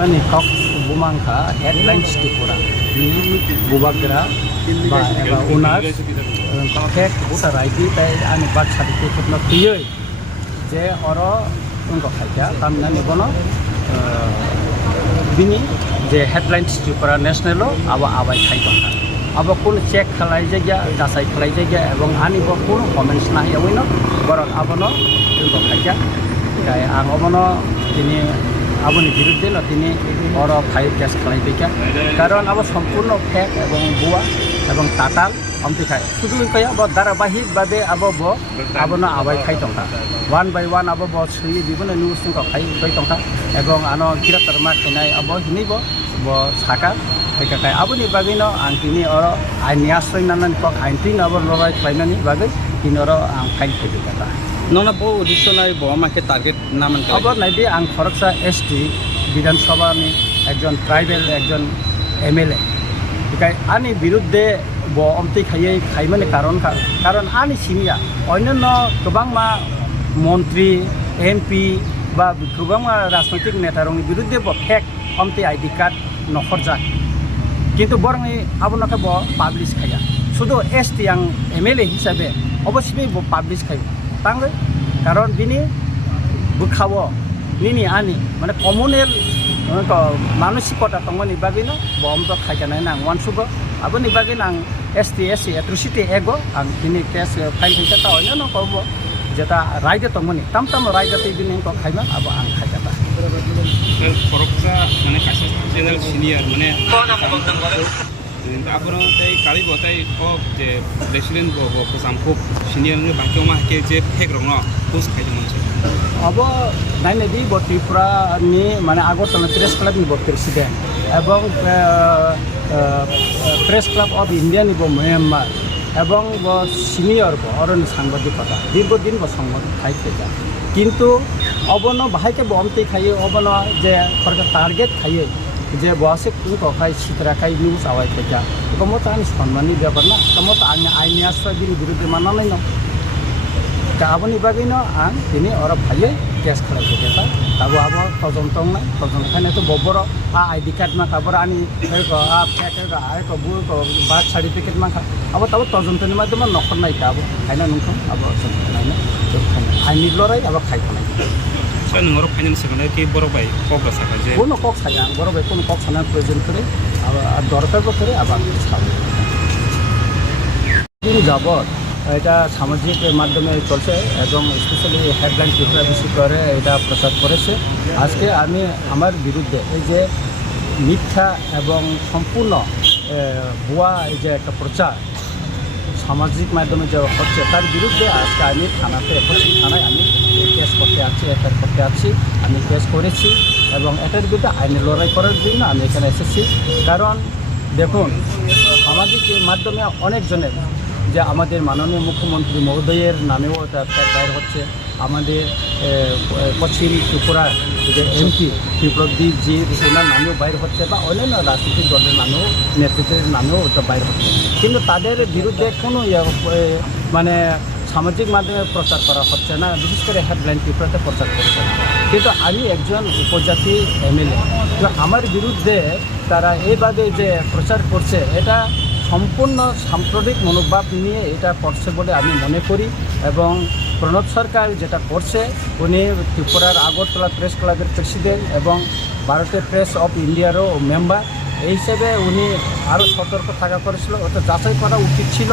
Mani kok bumangka headlines Tripura ni bubagra ba unar kek voter ID tai ani birth certificate na piye je oro ungko khaja tamna ni bono bini je headlines Tripura national aba abai khai tonga aba kun check khalai jaga dasai khalai jaga ebong ani bo kun comments na yawino borok abono ungko khaja kai ang obono ini aboni বিরুদ্ধে না তিনি বড় file case খালাই দিকা কারণ আবার সম্পূর্ণ fake এবং ভুয়া এবং টাটাল আমতি খায় শুধু কয়া ব ধারাবাহিকভাবে আবনো আবাই খাই টঙ্কা 1 by 1 আব ছুই বিভিন্ন নিউজ খাই খাই টঙ্কা এবং আনো গ্রেপ্তার মা খাইনাই আব হিনিব ব সাকা খাই আবনি বাগিনো আং তিনি অর আইনি আশ্রয় নানান কক আইনটিন আব লড়াই খাইনানি বাগৈ তিনি অর আং ফাইল খাই দিকা Nona bo auditionary bo amake target naman kala. Abor naidi ang Khoroksa ST বিধানসভা ni ekjon tribal ekjon MLA. Ikai ani biruddhe bo amti khaimane karon ani simia onno gobangma মন্ত্রী MP ba gobangma rajnoitik netarongni biruddhe bo fake amti ID card nokhorjak. Kintu borngi abonaka bo publish khaya. Sudo ST ang MLA hisabe obosai bo publish khayo. Tanggai karon bini bukhawo nini ani mane communal manusikota tongoni bagino bom to khaikanai nang wansugo aboni bagin ang STSC atrocity ego ang bini case file thita ta oino no kobo jeta raige tongoni tam raige te bini ko khaima abo ang khaikata Khoroksa mane kasa channel senior mane apno tai kali botai ko je president bo samko senior ni bakyo ma ke je fake rong no post khai jemon abo naine di bo Tripura ni mane Agartala press club ni bo president ebong press club of India ni bo member ebong bo senior bo oron সাংবাদিকতা দীর্ঘদিন bo সাংবাদিক খাইতে যা কিন্তু অবনো বাহাইকে bo আমতে খাইয়ে অবনো যে সরকার target খাইয়ে যে বসে কোন কখাই সিতরা খাই নিউজ আওয়াই থেকে কমত আনি সম্মানী ব্যাপার না কমত আনি আইনি আশ্রয় দিন বিরুদ্ধে মানানাই না তা আপনি বাগিনো আন তিনি ওরা ভাইয়ে কেস খালাই থেকে তাবো আবার তদন্ত নাই তদন্ত তো ববর আইডি কার্ড মা খাবার আনি বার্থ সার্টিফিকেট মা খা আবার তাবো তদন্তের মাধ্যমে নখর নাই তাবো খাইনা নুনখাম আবার নাই না আইনি লড়াই আবার খাই খাই Saya nengor panjang sebenarnya ki borobai kok rasa aja. Kono kok saya borobai kono kok sana present করে আর দরকার করে আবার ছাড়বে দিন যাবত এটা সামাজিক মাধ্যমে চলছে এবং স্পেশালি হেডলাইন Tripura বেশি করে এটা প্রচার করেছে আজকে আমি আমার বিরুদ্ধে এই যে মিথ্যা এবং সম্পূর্ণ ভুয়া এই যে একটা প্রচার সামাজিক মাধ্যমে যে হচ্ছে তার বিরুদ্ধে আজকে আমি থানাতে থানায় আমি কেস করতে আছি আমি কেস করেছি এবং এটার বিরুদ্ধে আইনি লড়াই করার জন্য আমি এখানে এসেছি কারণ দেখুন সামাজিক মাধ্যমে অনেকজনের যে আমাদের মাননীয় মুখ্যমন্ত্রী মহোদয়ের নামেও এটা দায়ের হচ্ছে আমাদের পশ্চিম ত্রিপুরার যে MP বিপ্লবদীপ জি ওনার নামেও বাইর হচ্ছে বা অন্যান্য রাজনৈতিক দলের নামেও নেতৃত্বের নামেও ওটা বাইর হচ্ছে কিন্তু তাদের বিরুদ্ধে কোনো মানে সামাজিক মাধ্যমে প্রচার করা হচ্ছে না বিশেষ করে হেডলাইন Tripuraতে প্রচার করছে না কিন্তু আমি একজন উপজাতি MLA তো আমার বিরুদ্ধে তারা এইভাবে যে প্রচার করছে এটা সম্পূর্ণ সাম্প্রদায়িক মনোভাব নিয়ে এটা করছে বলে আমি মনে করি এবং প্রণব সরকার যেটা করছে উনি ত্রিপুরার আগরতলা প্রেস ক্লাবের প্রেসিডেন্ট এবং ভারতের প্রেস অফ ইন্ডিয়ারও মেম্বার এই হিসেবে উনি আরও সতর্ক থাকা করেছিল ওটা যাচাই করা উচিত ছিল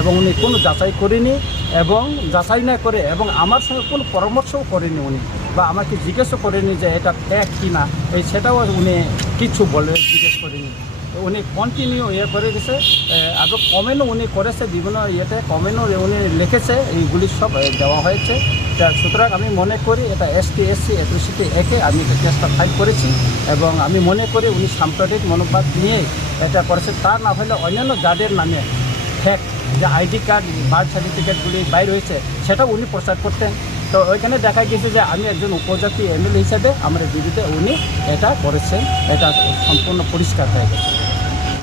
এবং উনি কোনো যাচাই করেনি এবং যাচাই না করে এবং আমার সঙ্গে কোনো পরামর্শও করেনি উনি বা আমাকে জিজ্ঞেসও করেনি যে এটা ফেক কি না এই সেটাও উনি কিছু বলে জিজ্ঞেস করেনি উনি কন্টিনিউ করে গেছে আগে কমেন্টও উনি করেছে বিভিন্ন ইয়েতে কমেন্টও উনি লিখেছে এইগুলি সব দেওয়া হয়েছে সুতরাং আমি মনে করি এটা ST/SC অ্যাট্রোসিটি একে আমি কেসটা ফাইল করেছি এবং আমি মনে করি উনি সাম্প্রদায়িক মনোভাব নিয়ে এটা করেছে তা না হলে অন্যান্য যাদের নামে ফেক যে আইডি কার্ড বার্থ সার্টিফিকেটগুলি বাইর হয়েছে সেটাও উনি প্রচার করতেন তো ওইখানে দেখা গেছে যে আমি একজন উপজাতি MLA হিসাবে আমার বিরুদ্ধে উনি এটা করেছেন এটা সম্পূর্ণ পরিষ্কার হয়ে গেছে